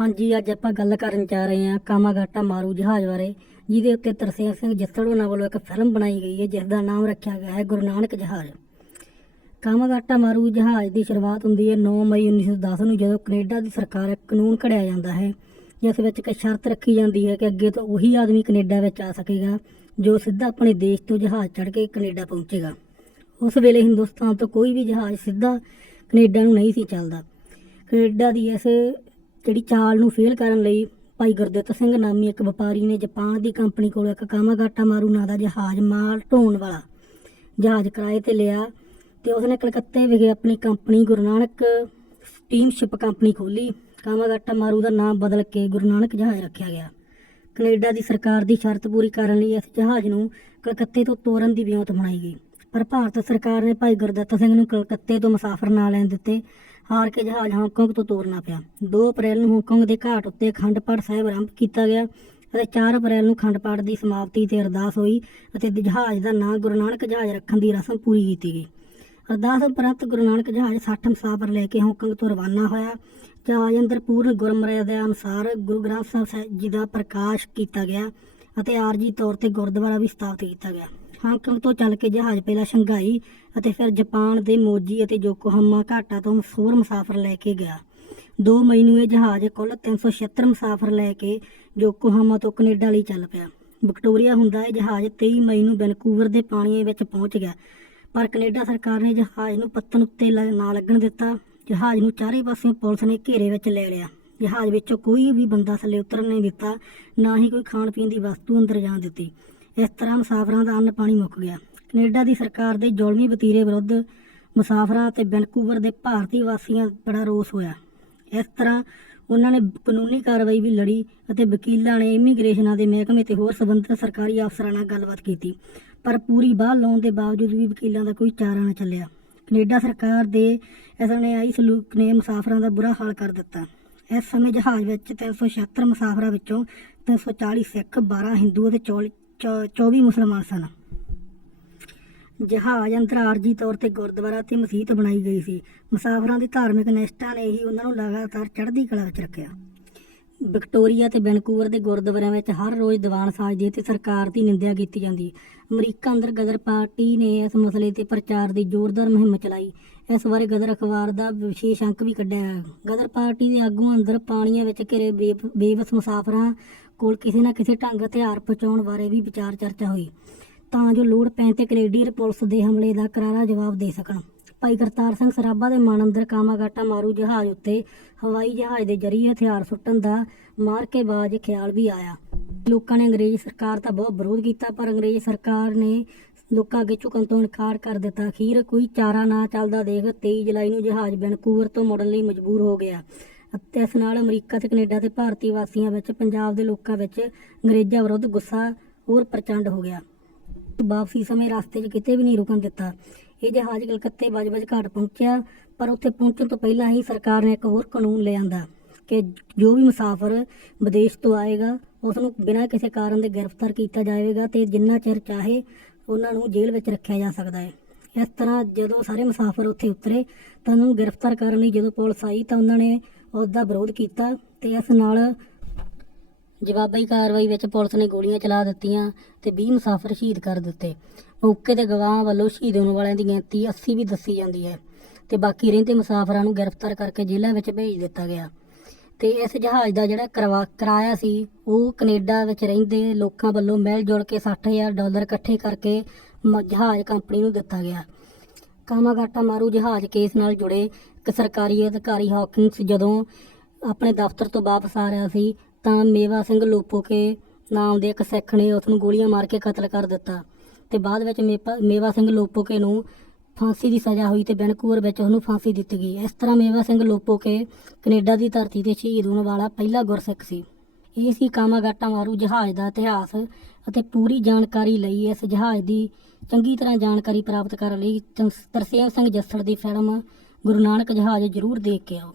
ਹਾਂਜੀ, ਅੱਜ ਆਪਾਂ ਗੱਲ ਕਰਨ ਜਾ ਰਹੇ ਹਾਂ ਕਾਮਾਗਾਟਾ ਮਾਰੂ ਜਹਾਜ਼ ਬਾਰੇ, ਜਿਹਦੇ ਉੱਤੇ ਤਰਸੇਮ ਸਿੰਘ ਜੱਸੜ ਉਹਨਾਂ ਵੱਲੋਂ ਇੱਕ ਫਿਲਮ ਬਣਾਈ ਗਈ ਹੈ ਜਿਸ ਦਾ ਨਾਮ ਰੱਖਿਆ ਗਿਆ ਹੈ ਗੁਰੂ ਨਾਨਕ ਜਹਾਜ਼। ਕਾਮਾਗਾਟਾ ਮਾਰੂ ਜਹਾਜ਼ ਦੀ ਸ਼ੁਰੂਆਤ ਹੁੰਦੀ ਹੈ 9 ਮਈ 1910 ਨੂੰ, ਜਦੋਂ ਕੈਨੇਡਾ ਦੀ ਸਰਕਾਰ ਇੱਕ ਕਾਨੂੰਨ ਘੜਿਆ ਜਾਂਦਾ ਹੈ, ਜਿਸ ਵਿੱਚ ਇੱਕ ਸ਼ਰਤ ਰੱਖੀ ਜਾਂਦੀ ਹੈ ਕਿ ਅੱਗੇ ਤੋਂ ਉਹੀ ਆਦਮੀ ਕੈਨੇਡਾ ਵਿੱਚ ਆ ਸਕੇਗਾ, ਜੋ ਸਿੱਧਾ ਆਪਣੇ ਦੇਸ਼ ਤੋਂ ਜਹਾਜ਼ ਚੜ੍ਹ ਕੇ ਕੈਨੇਡਾ ਪਹੁੰਚੇਗਾ। ਉਸ ਵੇਲੇ ਹਿੰਦੁਸਤਾਨ ਤੋਂ ਕੋਈ ਵੀ ਜਹਾਜ਼ ਸਿੱਧਾ ਕੈਨੇਡਾ ਨੂੰ ਨਹੀਂ ਸੀ ਚੱਲਦਾ। ਕੈਨੇਡਾ ਦੀ ਇਸ ਜਿਹੜੀ ਚਾਲ ਨੂੰ ਫੇਲ ਕਰਨ ਲਈ ਭਾਈ ਗੁਰਦਿੱਤ ਸਿੰਘ ਨਾਮੀ ਇੱਕ ਵਪਾਰੀ ਨੇ ਜਾਪਾਨ ਦੀ ਕੰਪਨੀ ਕੋਲੋਂ ਇੱਕ ਕਾਮਾਗਾਟਾ ਮਾਰੂ ਨਾਂ ਦਾ ਜਹਾਜ਼ ਮਾਲ ਢੋਣ ਵਾਲਾ ਜਹਾਜ਼ ਕਿਰਾਏ ਤੇ ਲਿਆ ਤੇ ਉਸਨੇ ਕਲਕੱਤੇ ਵਿਖੇ ਆਪਣੀ company Guru Nanak steamship company ਖੋਲੀ ਕਾਮਾਗਾਟਾ ਮਾਰੂ ਦਾ ਨਾਮ ਬਦਲ ਕੇ ਗੁਰੂ ਨਾਨਕ ਜਹਾਜ਼ ਰੱਖਿਆ ਗਿਆ। ਕੈਨੇਡਾ ਦੀ ਸਰਕਾਰ ਦੀ ਸ਼ਰਤ ਪੂਰੀ ਕਰਨ ਲਈ ਇਸ ਜਹਾਜ਼ ਨੂੰ ਕਲਕੱਤੇ ਤੋਂ ਤੋਰਨ ਦੀ ਵਿਉਂਤ ਬਣਾਈ ਗਈ। ਪਰ ਭਾਰਤ ਸਰਕਾਰ ਨੇ ਭਾਈ ਗੁਰਦਿੱਤ ਸਿੰਘ ਨੂੰ ਕਲਕੱਤੇ ਤੋਂ ਮੁਸਾਫਰ ਨਾ ਲੈਣ ਦਿੱਤੇ। ਹਾਰ ਕੇ ਜਹਾਜ਼ ਹਾਂਗਕਾਂਗ ਤੋਂ ਤੋਰਨਾ ਪਿਆ। 2 ਅਪ੍ਰੈਲ ਨੂੰ ਹਾਂਗਕਾਂਗ ਦੇ ਘਾਟ ਉੱਤੇ ਅਖੰਡ ਪਾਠ ਸਾਹਿਬ ਆਰੰਭ ਕੀਤਾ ਗਿਆ ਅਤੇ 4 ਅਪ੍ਰੈਲ ਨੂੰ ਅਖੰਡ ਪਾਠ ਦੀ ਸਮਾਪਤੀ ਤੇ ਅਰਦਾਸ ਹੋਈ ਅਤੇ ਜਹਾਜ਼ ਦਾ ਨਾਂ ਗੁਰੂ ਨਾਨਕ ਜਹਾਜ਼ ਰੱਖਣ ਦੀ ਰਸਮ ਪੂਰੀ ਕੀਤੀ ਗਈ। ਅਰਦਾਸ ਉਪਰੰਤ ਗੁਰੂ ਨਾਨਕ ਜਹਾਜ਼ 60 ਮੁਸਾਫਰ ਲੈ ਕੇ ਹਾਂਗਕਾਂਗ ਤੋਂ ਰਵਾਨਾ ਹੋਇਆ। ਜਹਾਜ਼ ਅੰਦਰ ਪੂਰਨ ਗੁਰਮਰਿਆ ਦੇ ਅਨੁਸਾਰ ਗੁਰੂ ਗ੍ਰੰਥ ਸਾਹਿਬ ਸਾਹਿਬ ਜੀ ਦਾ ਪ੍ਰਕਾਸ਼ ਕੀਤਾ ਗਿਆ ਅਤੇ ਆਰਜੀ ਤੌਰ ਤੇ ਗੁਰਦੁਆਰਾ ਵੀ ਸਥਾਪਿਤ ਕੀਤਾ ਗਿਆ। ਹਾਂਗਕਾਂਗ ਤੋਂ ਚੱਲ ਕੇ ਜਹਾਜ਼ ਪਹਿਲਾਂ ਸ਼ੰਘਾਈ ਅਤੇ ਫਿਰ ਜਾਪਾਨ ਦੇ ਮੋਜੀ ਅਤੇ ਯੋਕੋਹਾਮਾ ਘਾਟਾ ਤੋਂ ਹੋਰ ਮੁਸਾਫਰ ਲੈ ਕੇ ਗਿਆ। 2 ਮਈ ਨੂੰ ਇਹ ਜਹਾਜ਼ ਕੁੱਲ 376 ਮੁਸਾਫਰ ਲੈ ਕੇ ਯੋਕੋਹਾਮਾ ਤੋਂ ਕੈਨੇਡਾ ਲਈ ਚੱਲ ਪਿਆ। ਵਿਕਟੋਰੀਆ ਹੁੰਦਾ ਇਹ ਜਹਾਜ਼ 23 ਮਈ ਨੂੰ ਵੈਨਕੂਵਰ ਦੇ ਪਾਣੀਆਂ ਵਿੱਚ ਪਹੁੰਚ ਗਿਆ। ਪਰ ਕੈਨੇਡਾ ਸਰਕਾਰ ਨੇ ਜਹਾਜ਼ ਨੂੰ ਪੱਤਨ ਉੱਤੇ ਲ- ਨਾ ਲੱਗਣ ਦਿੱਤਾ। ਜਹਾਜ਼ ਨੂੰ ਚਾਰੇ ਪਾਸਿਓਂ ਪੁਲਿਸ ਨੇ ਘੇਰੇ ਵਿੱਚ ਲੈ ਲਿਆ। ਜਹਾਜ਼ ਵਿੱਚੋਂ ਕੋਈ ਵੀ ਬੰਦਾ ਥੱਲੇ ਉਤਰਨ ਨਹੀਂ ਦਿੱਤਾ, ਨਾ ਹੀ ਕੋਈ ਖਾਣ ਪੀਣ ਦੀ ਵਸਤੂ ਅੰਦਰ ਜਾਣ ਦਿੱਤੀ। ਇਸ ਤਰ੍ਹਾਂ ਮੁਸਾਫਰਾਂ ਦਾ ਅੰਨ ਪਾਣੀ ਮੁੱਕ ਗਿਆ। ਕੈਨੇਡਾ ਦੀ ਸਰਕਾਰ ਦੇ ਜ਼ੁਲਮੀ ਵਤੀਰੇ ਵਿਰੁੱਧ ਮੁਸਾਫਰਾਂ ਅਤੇ ਵੈਨਕੂਵਰ ਦੇ ਭਾਰਤੀ ਵਾਸੀਆਂ ਬੜਾ ਰੋਸ ਹੋਇਆ। ਇਸ ਤਰ੍ਹਾਂ ਉਹਨਾਂ ਨੇ ਕਾਨੂੰਨੀ ਕਾਰਵਾਈ ਵੀ ਲੜੀ ਅਤੇ ਵਕੀਲਾਂ ਨੇ ਇਮੀਗ੍ਰੇਸ਼ਨਾਂ ਦੇ ਮਹਿਕਮੇ ਤੇ ਹੋਰ ਸੰਬੰਧਿਤ ਸਰਕਾਰੀ ਅਫਸਰਾਂ ਨਾਲ ਗੱਲਬਾਤ ਕੀਤੀ। ਪਰ ਪੂਰੀ ਬਾਹ ਲਾਉਣ ਦੇ ਬਾਵਜੂਦ ਵੀ ਵਕੀਲਾਂ ਦਾ ਕੋਈ ਚਾਰਾ ਨਾ ਚੱਲਿਆ। ਕੈਨੇਡਾ ਸਰਕਾਰ ਦੇ ਇਸ ਨੇ ਆਈ ਸਲੂਕ ਨੇ ਮੁਸਾਫਰਾਂ ਦਾ ਬੁਰਾ ਹਾਲ ਕਰ ਦਿੱਤਾ। ਇਸ ਸਮੇਂ ਜਹਾਜ਼ ਵਿੱਚ 376 ਮੁਸਾਫਰਾਂ ਵਿੱਚੋਂ 340 ਸਿੱਖ 12 ਹਿੰਦੂ ਅਤੇ 24 24 ਮੁਸਲਮਾਨ ਸਨ। ਜਹਾਜ਼ ਅੰਦਰ ਤੌਰ ਤੇ ਗੁਰਦੁਆਰਾ ਤੇ ਮਸਜਿਦ ਬਣਾਈ ਗਈ ਸੀ। ਮੁਸਾਫਰਾਂ ਦੀ ਧਾਰਮਿਕ ਨਿਸ਼ਠਾ ਨੇ ਹੀ ਉਹਨਾਂ ਨੂੰ ਲਗਾਤਾਰ ਚੜ੍ਹਦੀ ਕਲਾ ਵਿੱਚ ਰੱਖਿਆ। ਵਿਕਟੋਰੀਆ ਤੇ ਵੈਨਕੂਵਰ ਦੇ ਗੁਰਦੁਆਰਿਆਂ ਵਿੱਚ ਹਰ ਰੋਜ਼ ਦੀਵਾਨ ਸਾਜਦੇ ਤੇ ਸਰਕਾਰ ਦੀ ਨਿੰਦਿਆ ਕੀਤੀ ਜਾਂਦੀ। ਅਮਰੀਕਾ ਅੰਦਰ ਗਦਰ ਪਾਰਟੀ ਨੇ ਇਸ ਮਸਲੇ ਤੇ ਪ੍ਰਚਾਰ ਦੀ ਜ਼ੋਰਦਾਰ ਮੁਹਿੰਮ ਚਲਾਈ। ਇਸ ਬਾਰੇ ਗਦਰ ਅਖਬਾਰ ਦਾ ਵਿਸ਼ੇਸ਼ ਅੰਕ ਵੀ ਕੱਢਿਆ। ਗਦਰ ਪਾਰਟੀ ਦੇ ਆਗੂਆਂ ਅੰਦਰ ਪਾਣੀਆਂ ਵਿੱਚ ਘਿਰੇ ਬੇਬ- ਬੇਵਸ ਮੁਸਾਫਰਾਂ ਕੋਲ ਕਿਸੇ ਨਾ ਕਿਸੇ ਢੰਗ ਹਥਿਆਰ ਪਹੁੰਚਾਉਣ ਬਾਰੇ ਵੀ ਵਿਚਾਰ ਚਰਚਾ ਹੋਈ, ਤਾਂ ਜੋ ਲੋੜ ਪੈਣ ਤੇ ਕੈਨੇਡੀਅਨ ਪੁਲਿਸ ਦੇ ਹਮਲੇ ਦਾ ਕਰਾਰਾ ਜਵਾਬ ਦੇ ਸਕਣ। ਭਾਈ ਕਰਤਾਰ ਸਿੰਘ ਸਰਾਭਾ ਦੇ ਮਨ ਅੰਦਰ ਕਾਮਾਗਾਟਾ ਮਾਰੂ ਜਹਾਜ਼ ਉੱਤੇ ਹਵਾਈ ਜਹਾਜ਼ ਦੇ ਜ਼ਰੀਏ ਹਥਿਆਰ ਸੁੱਟਣ ਦਾ ਮਾਰ ਕੇ ਬਾਜ ਖਿਆਲ ਵੀ ਆਇਆ। ਲੋਕਾਂ ਨੇ ਅੰਗਰੇਜ਼ ਸਰਕਾਰ ਦਾ ਬਹੁਤ ਵਿਰੋਧ ਕੀਤਾ, ਪਰ ਅੰਗਰੇਜ਼ ਸਰਕਾਰ ਨੇ ਲੋਕਾਂ ਅੱਗੇ ਝੁਕਣ ਤੋਂ ਇਨਕਾਰ ਕਰ ਦਿੱਤਾ। ਅਖੀਰ ਕੋਈ ਚਾਰਾ ਨਾ ਚੱਲਦਾ ਦੇਖ 23 ਜੁਲਾਈ ਨੂੰ ਜਹਾਜ਼ ਵੈਨਕੂਵਰ ਤੋਂ ਮੁੜਨ ਲਈ ਮਜਬੂਰ ਹੋ ਗਿਆ। ਅਤੇ ਇਸ ਨਾਲ ਅਮਰੀਕਾ ਤੇ ਕੈਨੇਡਾ ਦੇ ਭਾਰਤੀ ਵਾਸੀਆਂ ਵਿੱਚ, ਪੰਜਾਬ ਦੇ ਲੋਕਾਂ ਵਿੱਚ ਅੰਗਰੇਜ਼ਾਂ ਵਿਰੁੱਧ ਗੁੱਸਾ ਹੋਰ ਪ੍ਰਚੰਡ ਹੋ ਗਿਆ। ਵਾਪਸੀ ਸਮੇਂ ਰਸਤੇ 'ਚ ਕਿਤੇ ਵੀ ਨਹੀਂ ਰੁਕਣ ਦਿੱਤਾ। ਇਹ ਜਹਾਜ਼ ਕਲਕੱਤੇ ਵਜ-ਵਜ ਘਾਟ ਪਹੁੰਚਿਆ, ਪਰ ਉੱਥੇ ਪਹੁੰਚਣ ਤੋਂ ਪਹਿਲਾਂ ਹੀ ਸਰਕਾਰ ਨੇ ਇੱਕ ਹੋਰ ਕਾਨੂੰਨ ਲਿਆਂਦਾ ਕਿ ਜੋ ਵੀ ਮੁਸਾਫਰ ਵਿਦੇਸ਼ ਤੋਂ ਆਏਗਾ ਉਸ ਨੂੰ ਬਿਨਾਂ ਕਿਸੇ ਕਾਰਨ ਦੇ ਗ੍ਰਿਫਤਾਰ ਕੀਤਾ ਜਾਵੇਗਾ ਤੇ ਜਿੰਨਾ ਚਿਰ ਚਾਹੇ ਉਹਨਾਂ ਨੂੰ ਜੇਲ੍ਹ ਵਿੱਚ ਰੱਖਿਆ ਜਾ ਸਕਦਾ ਹੈ। ਇਸ ਤਰ੍ਹਾਂ ਜਦੋਂ ਸਾਰੇ ਮੁਸਾਫਰ ਉੱਥੇ ਉਤਰੇ ਤਾਂ ਉਹਨਾਂ ਨੂੰ ਗ੍ਰਿਫਤਾਰ ਕਰਨ ਲਈ ਜਦੋਂ ਪੁਲਿਸ ਆਈ ਤਾਂ ਉਹਨਾਂ ਨੇ ਉਸ ਦਾ ਵਿਰੋਧ ਕੀਤਾ ਤੇ ਇਸ ਨਾਲ ਜਵਾਬੀ ਕਾਰਵਾਈ ਵਿੱਚ ਪੁਲਿਸ ਨੇ ਗੋਲੀਆਂ ਚਲਾ ਦਿੱਤੀਆਂ ਤੇ 20 ਮੁਸਾਫਰ ਸ਼ਹੀਦ ਕਰ ਦਿੱਤੇ। ਮੌਕੇ ਤੇ ਗਵਾਹਾਂ ਵੱਲੋਂ ਸ਼ਹੀਦ ਹੋਣ ਵਾਲਿਆਂ ਦੀ ਗਿਣਤੀ 80 ਵੀ ਦੱਸੀ ਜਾਂਦੀ ਹੈ ਤੇ ਬਾਕੀ ਰਹਿੰਦੇ ਮੁਸਾਫਰਾਂ ਨੂੰ ਗ੍ਰਿਫਤਾਰ ਕਰਕੇ ਜੇਲ੍ਹਾਂ ਵਿੱਚ ਭੇਜ ਦਿੱਤਾ ਗਿਆ। ਤੇ ਇਸ ਜਹਾਜ਼ ਦਾ ਜਿਹੜਾ ਕਰਵਾ, ਕਿਰਾਇਆ ਸੀ, ਉਹ ਕੈਨੇਡਾ ਵਿੱਚ ਰਹਿੰਦੇ ਲੋਕਾਂ ਵੱਲੋਂ ਮਿਲ ਜੁਲ ਕੇ 60000 ਡਾਲਰ ਇਕੱਠੇ ਕਰਕੇ ਮ- ਜਹਾਜ਼ ਕੰਪਨੀ ਨੂੰ ਦਿੱਤਾ ਗਿਆ। ਕਾਮਾਗਾਟਾ ਮਾਰੂ ਜਹਾਜ਼ ਕੇਸ ਨਾਲ ਜੁੜੇ ਇੱਕ ਸਰਕਾਰੀ ਅਧਿਕਾਰੀ ਹਾਕਿੰਸ ਜਦੋਂ ਆਪਣੇ ਦਫ਼ਤਰ ਤੋਂ ਵਾਪਸ ਆ ਰਿਹਾ ਸੀ, ਤਾਂ ਮੇਵਾ ਸਿੰਘ ਲੋਪੋਕੇ ਨਾਮ ਦੇ ਇੱਕ ਸਿੱਖ ਨੇ ਉਸ ਨੂੰ ਗੋਲੀਆਂ ਮਾਰ ਕੇ ਕਤਲ ਕਰ ਦਿੱਤਾ ਤੇ ਬਾਅਦ ਵਿੱਚ ਮੇਪਾ- ਮੇਵਾ ਸਿੰਘ ਲੋਪੋਕੇ ਨੂੰ ਫਾਂਸੀ ਦੀ ਸਜ਼ਾ ਹੋਈ ਤੇ ਵੈਨਕੂਵਰ ਵਿੱਚ ਉਹਨੂੰ ਫਾਂਸੀ ਦਿੱਤੀ ਗਈ। ਇਸ ਤਰ੍ਹਾਂ ਮੇਵਾ ਸਿੰਘ ਲੋਪੋਕੇ ਕੈਨੇਡਾ ਦੀ ਧਰਤੀ ਤੇ ਸ਼ਹੀਦ ਹੋਣ ਵਾਲਾ ਪਹਿਲਾ ਗੁਰਸਿੱਖ ਸੀ। ਇਹ ਸੀ ਕਾਮਾਗਾਟਾ ਮਾਰੂ ਜਹਾਜ਼ ਦਾ ਇਤਿਹਾਸ ਅਤੇ ਪੂਰੀ ਜਾਣਕਾਰੀ ਲਈ ਇਸ ਜਹਾਜ਼ ਦੀ ਚੰਗੀ ਤਰ੍ਹਾਂ ਜਾਣਕਾਰੀ ਪ੍ਰਾਪਤ ਕਰਨ ਲਈ ਤਰ- ਤਰਸੇਮ ਸਿੰਘ ਜੱਸੜ ਦੀ ਫਿਲਮ ਗੁਰੂ ਨਾਨਕ ਜਹਾਜ਼ ਜ਼ਰੂਰ ਦੇਖ ਕੇ ਆਓ।